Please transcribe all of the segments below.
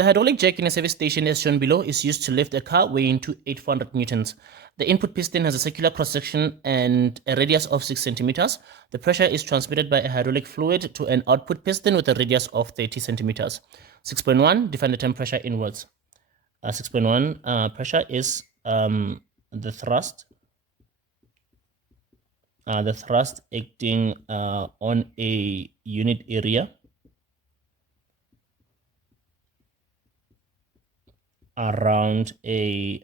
The hydraulic jack in a service station as shown below is used to lift a car weighing 800 newtons. The input piston has a circular cross-section and a radius of 6 centimeters. The pressure is transmitted by a hydraulic fluid to an output piston with a radius of 30 centimeters. 6.1, define the term pressure in words. 6.1, pressure is the thrust acting on a unit area around a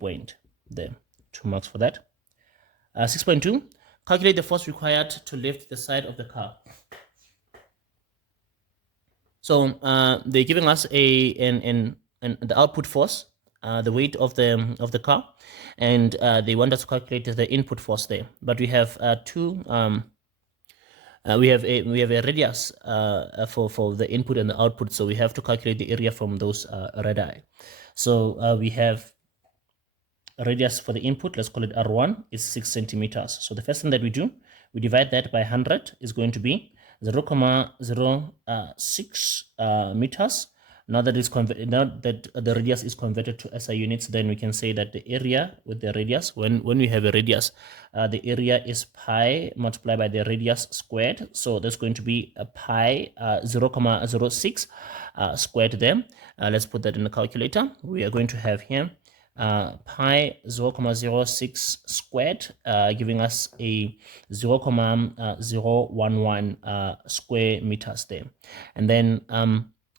point. There, 2 marks for that. 6.2, calculate the force required to lift the side of the car. So they're giving us the output force, the weight of the car, and they want us to calculate the input force there. But we have we have a radius for the input and the output, so we have to calculate the area from those radii. So we have a radius for the input, let's call it R1, is 6 centimeters. So the first thing that we do, we divide that by 100, is going to be 0.06 meters. Now that the radius is converted to SI units, then we can say that the area with the radius, when we have a radius, the area is pi multiplied by the radius squared. So that's going to be a pi 0.06 squared there. Let's put that in the calculator. We are going to have here pi 0.06 squared, giving us a 0.011 square meters there. And then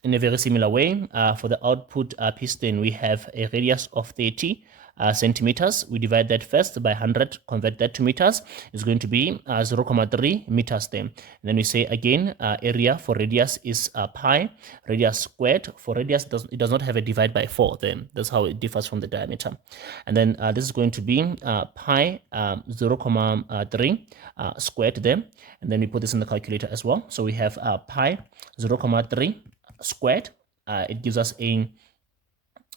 in a very similar way, for the output piston, we have a radius of 30 centimeters. We divide that first by 100, convert that to meters. It's going to be 0.3 meters there. And then we say again, area for radius is pi, radius squared. For radius, it does not have a divide by 4 then. That's how it differs from the diameter. And then this is going to be pi 0.3 squared there. And then we put this in the calculator as well. So we have pi 0.3 squared. It gives us a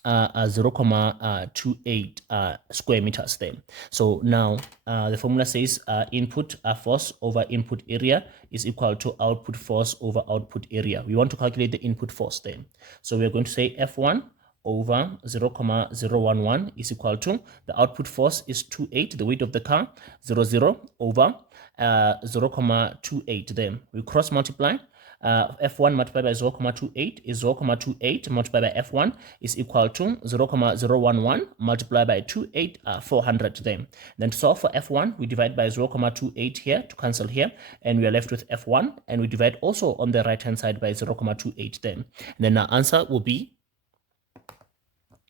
0.28 square meters there. So now the formula says input force over input area is equal to output force over output area. We want to calculate the input force there. So we're going to say F1 over 0.011 is equal to, the output force is 28, the weight of the car, 0 over 0.28 there. We cross multiply. F1 multiplied by 0.28 is 0.28 multiplied by F1 is equal to 0.011 multiplied by 28, 400 then. Then to solve for F1, we divide by 0.28 here to cancel here, and we are left with F1, and we divide also on the right hand side by 0.28 then. And then our answer will be,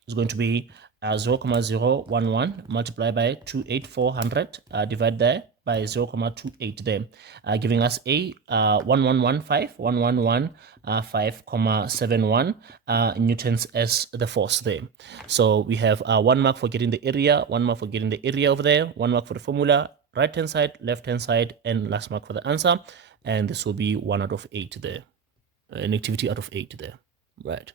is going to be 0.011 multiplied by 28,400, divide there by 0.28 there, giving us a 1115.71 newtons as the force there. So we have 1 mark for getting the area, 1 mark for getting the area over there, 1 mark for the formula, right hand side, left hand side, and last mark for the answer. And this will be 1 out of 8 there, an activity out of 8 there, right?